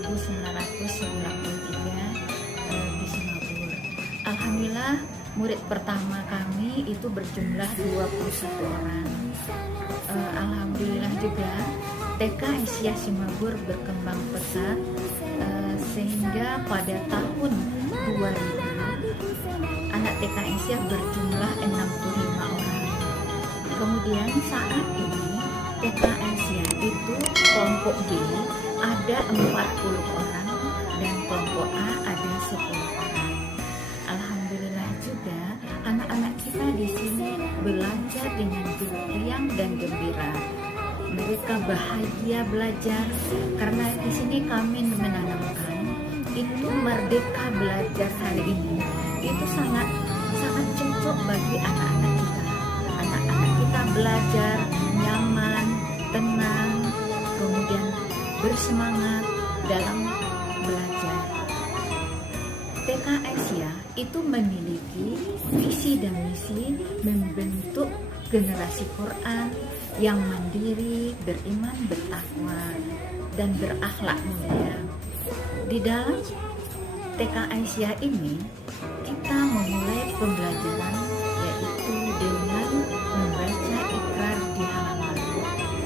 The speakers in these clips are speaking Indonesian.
di Singapura. Alhamdulillah murid pertama kami itu berjumlah 21 orang. Alhamdulillah juga TK Aisyah Singapura berkembang pesat sehingga pada tahun 2000 anak TK Aisyah berjumlah 65 orang. Kemudian saat ini TK Aisyah itu kelompok B ada 40 orang dan kelompok A ada 10 orang. Alhamdulillah juga anak-anak kita di sini belajar dengan riang dan gembira. Mereka bahagia belajar karena di sini kami menanamkan itu merdeka belajar hari ini itu sangat cocok bagi anak-anak kita. Anak-anak kita belajar nyaman, tenang, kemudian bersemangat dalam belajar. TK Aisyah itu memiliki visi dan misi membentuk generasi Quran yang mandiri, beriman, bertakwa, dan berakhlak mulia. Di dalam TK Aisyah ini kita memulai pembelajaran yaitu dengan membaca ikrar di halaman.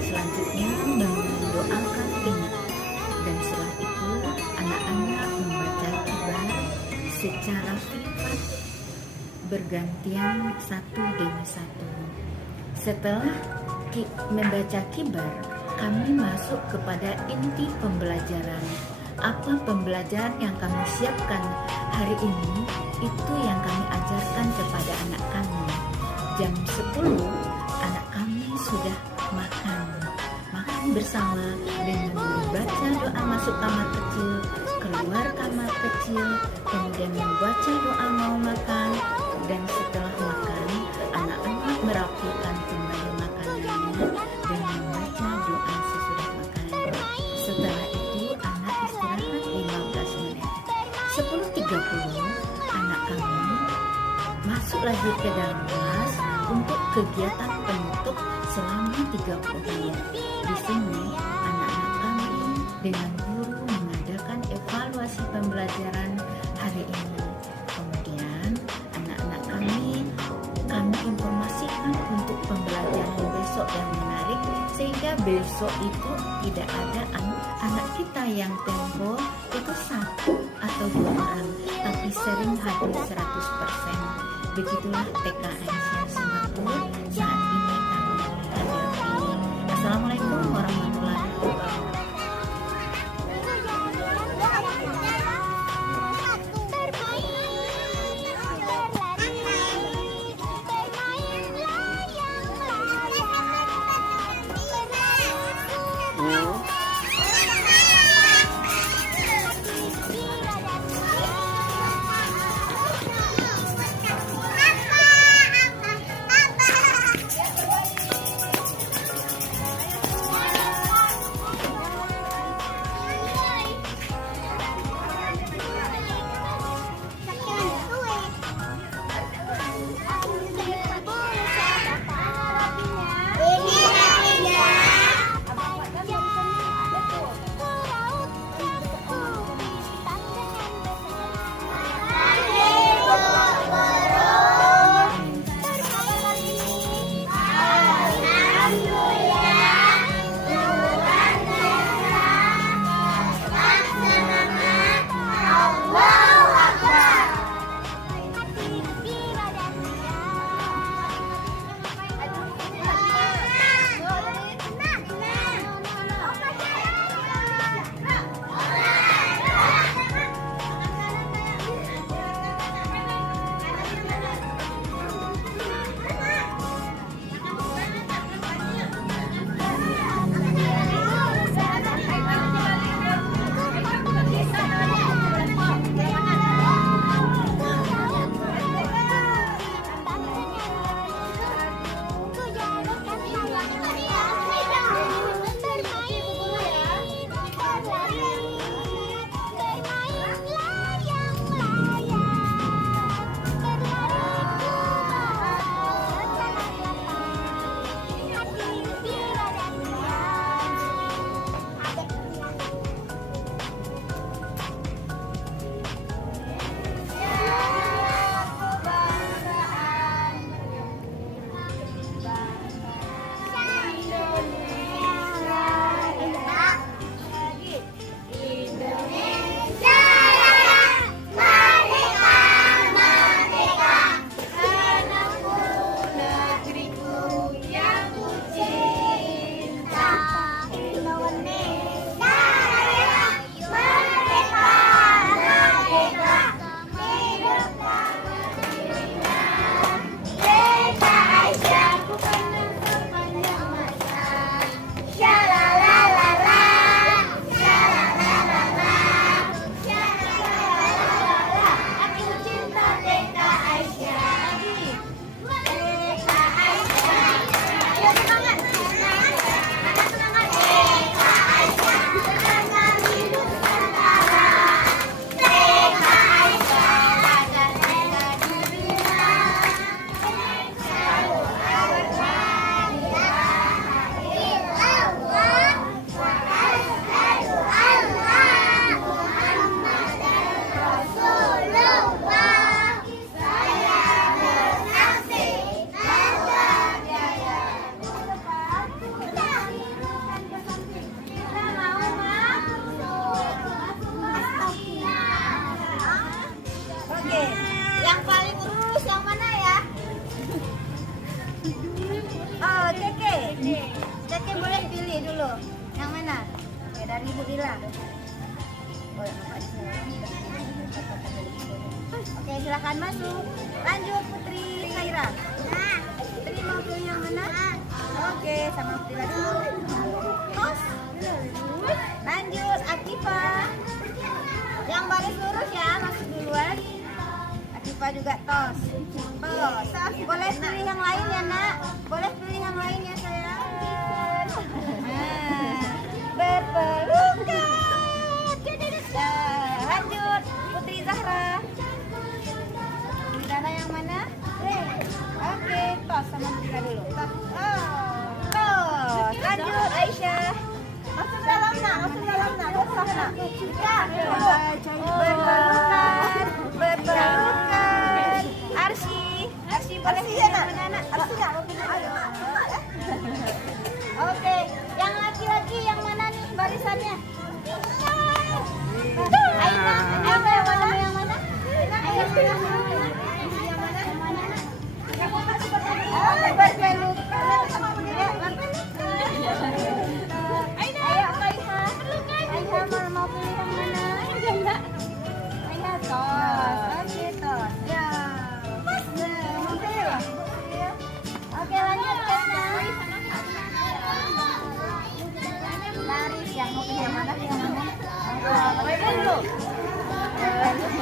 Selanjutnya mendoakan ingat, dan setelah itu anak-anak membaca kibar secara privat bergantian satu demi satu. Setelah membaca kibar, kami masuk kepada inti pembelajaran. Apa pembelajaran yang kami siapkan hari ini, itu yang kami ajarkan kepada anak kami. Jam 10 anak kami sudah makan bersama dengan membaca doa masuk kamar kecil, keluar kamar kecil, kemudian membaca doa mau makan, dan setelah makan anak-anak merapikan kembali makanannya dan membaca doa sesudah makan. Setelah itu anak istirahat 15 menit. 10.30 anak kami masuk lagi ke dalam kelas untuk kegiatan penutup selama 30 menit. Di sini anak-anak kami dengan guru mengadakan evaluasi pembelajaran hari ini. Kemudian anak-anak kami informasikan untuk pembelajaran besok yang menarik, sehingga besok itu tidak ada anak kita yang tempo itu 1 atau 2 orang, tapi sering hadir 100%. Begitulah TK Aisyah Singapura saat ini kami hadapi. Assalamualaikum warahmatullahi wabarakatuh. silakan masuk. Lanjut Putri Khaira. Putri mau pilih yang mana? Oke, sama Putri lagi. Tos. Lanjut Akifa. Yang baris lurus ya, masuk duluan. Akifa juga tos. Tos. Boleh pilih yang lain ya, Nak? Boleh pilih yang lain ya, sayang. Berpelukan. Lanjut Putri Zahra. Putri Zahra yang mana? Oke, tos sama Putri dulu. Tos. Tos. Lanjut Aisyah. Masuk dalam nak, Masuk nak. Ya. Berpelukan. Arsy boleh ya nak? Arsy nak. Oke, yang laki-laki yang mana nih barisannya? Aina yang mana? Ayo Kaiha mau pilih yang mana? Aina tos. Oke tos. Ya. Oke lanjut Kesna. Laris yang mau pilih yang mana? Dulu. Lanjut.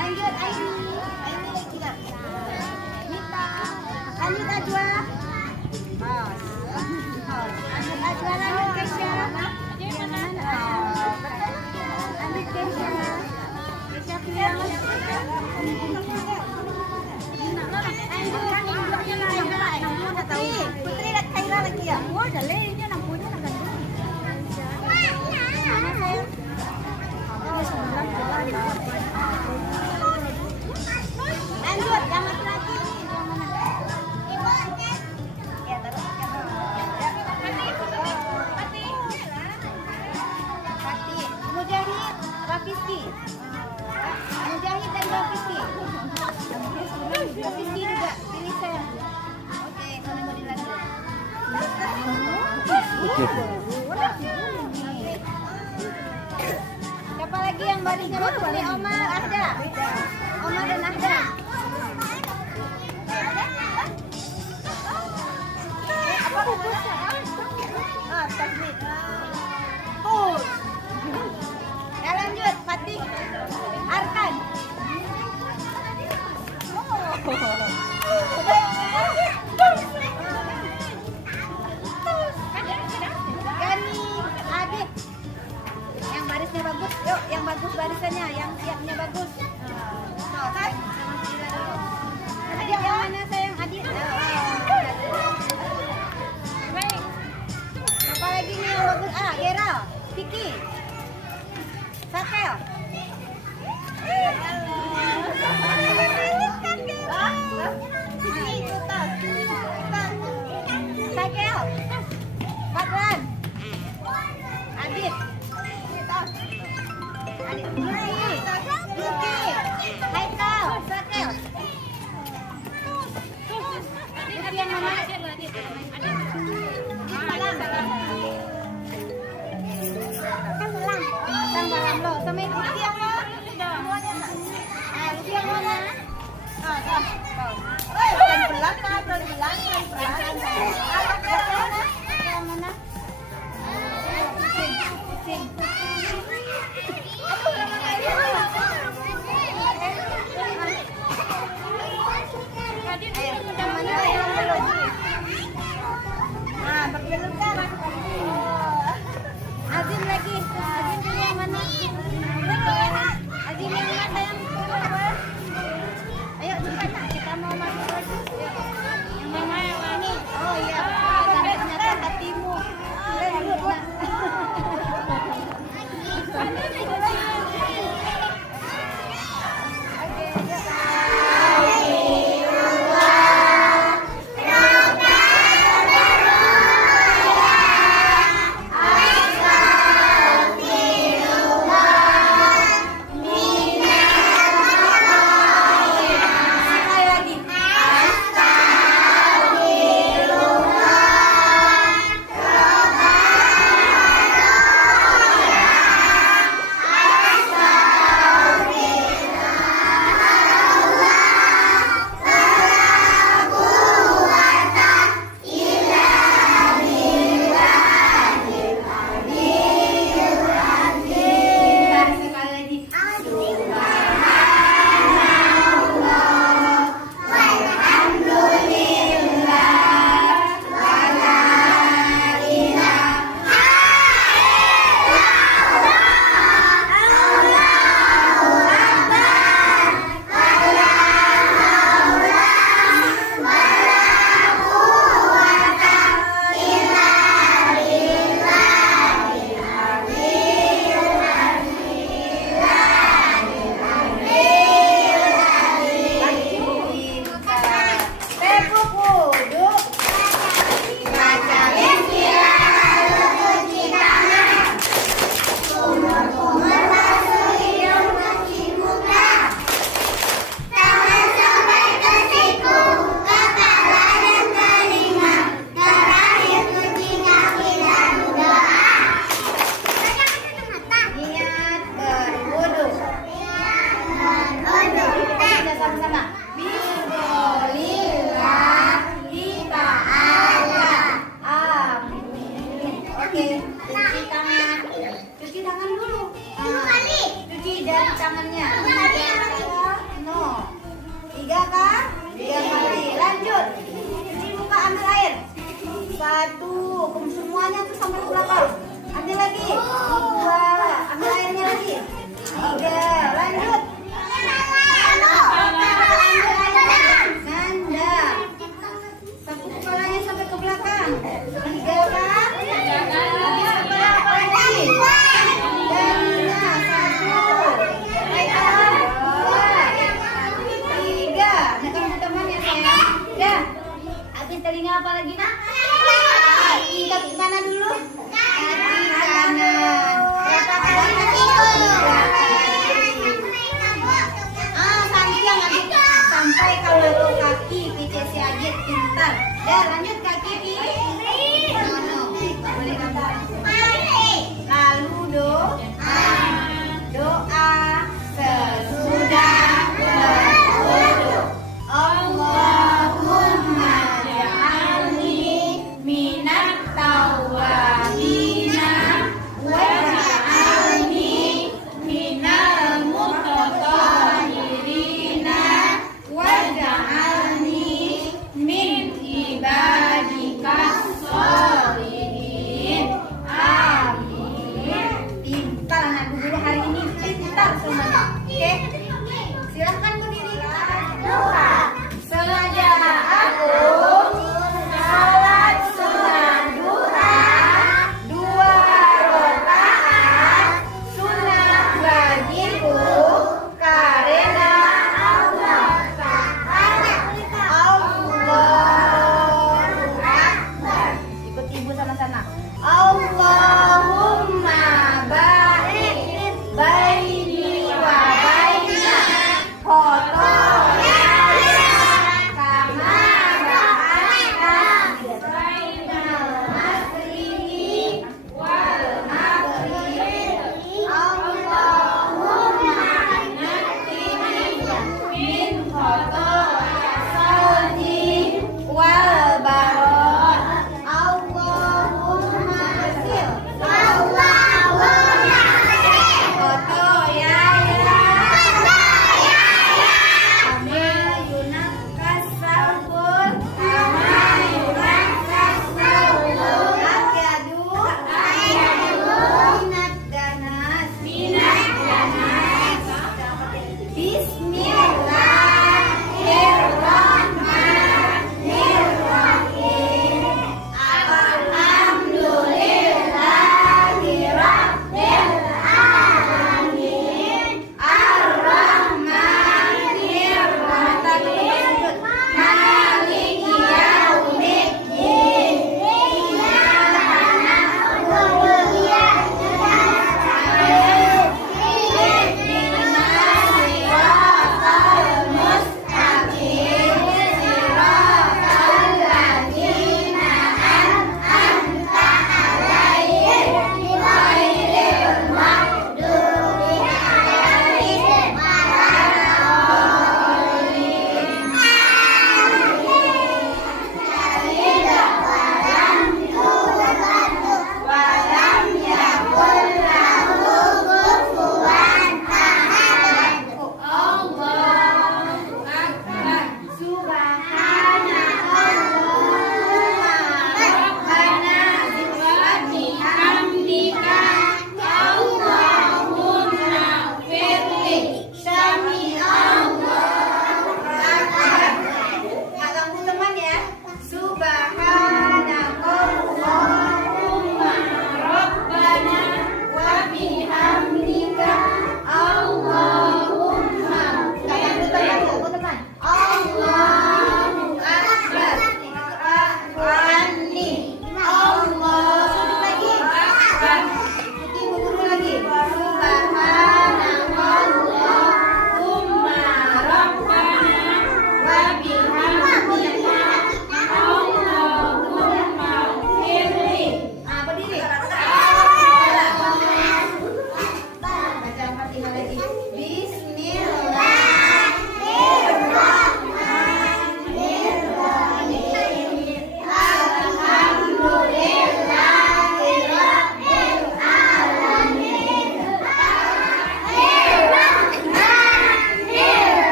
Lanjut Aini lagi nak. Nita. Lanjut Ajwa. Lanjut Ajwa, lanjut Kesha. Lanjut Kesha. Kesha pilih yang Putri dan Khaira lagi ya? Wah, udah lehnya lampunya agak gede. Mana sayang? Lanjut, yang laki-laki. Ya, terus. Pati. Mujahid, Rafiski. Mujahid dan Rafiski. Rafiski juga, pilih saya. Oke, kalian mau dilanjut. Siapa lagi yang barisnya mau pilih? Omar, Ahda. Omar dan Ahda. Apa bubusnya? Tasbih. Ya lanjut, Fatih. Arkan. Gani, Adit. Yang barisnya bagus. Yuk, yang bagus barisannya, yang siapnya bagus. Adit yang mana sayang? Adit. Apa lagi nih yang bagus? Gera, Vicky, Sakel. Sakel, Fadlan, Adit, Luki, Haikal, Sakel. Luki yang mana? Sang lo, sama Luki yang mana? Luki yang mana? Pelan-pelan. Yang mana? Berpelukan. Azim lagi. Azim pilih yang mana? Azim yang mana sayang? Ayo cepat nak, kita mau masuk lagi. Yang mana yang ini? Oh iya. Ternyata hatimu. Lanjut nak. Ambil lagi. 2. Ambil airnya lagi. 3. Lanjut. Nanda. Sapu kepalanya sampai ke belakang. 3 kan? Habis kepala apa lagi? Dana. 1. Raihan. 2. 3. Nah, kamu teman ya sayang. Ya. Habis telinga apa lagi nak? Kaki mana dulu? Kaki.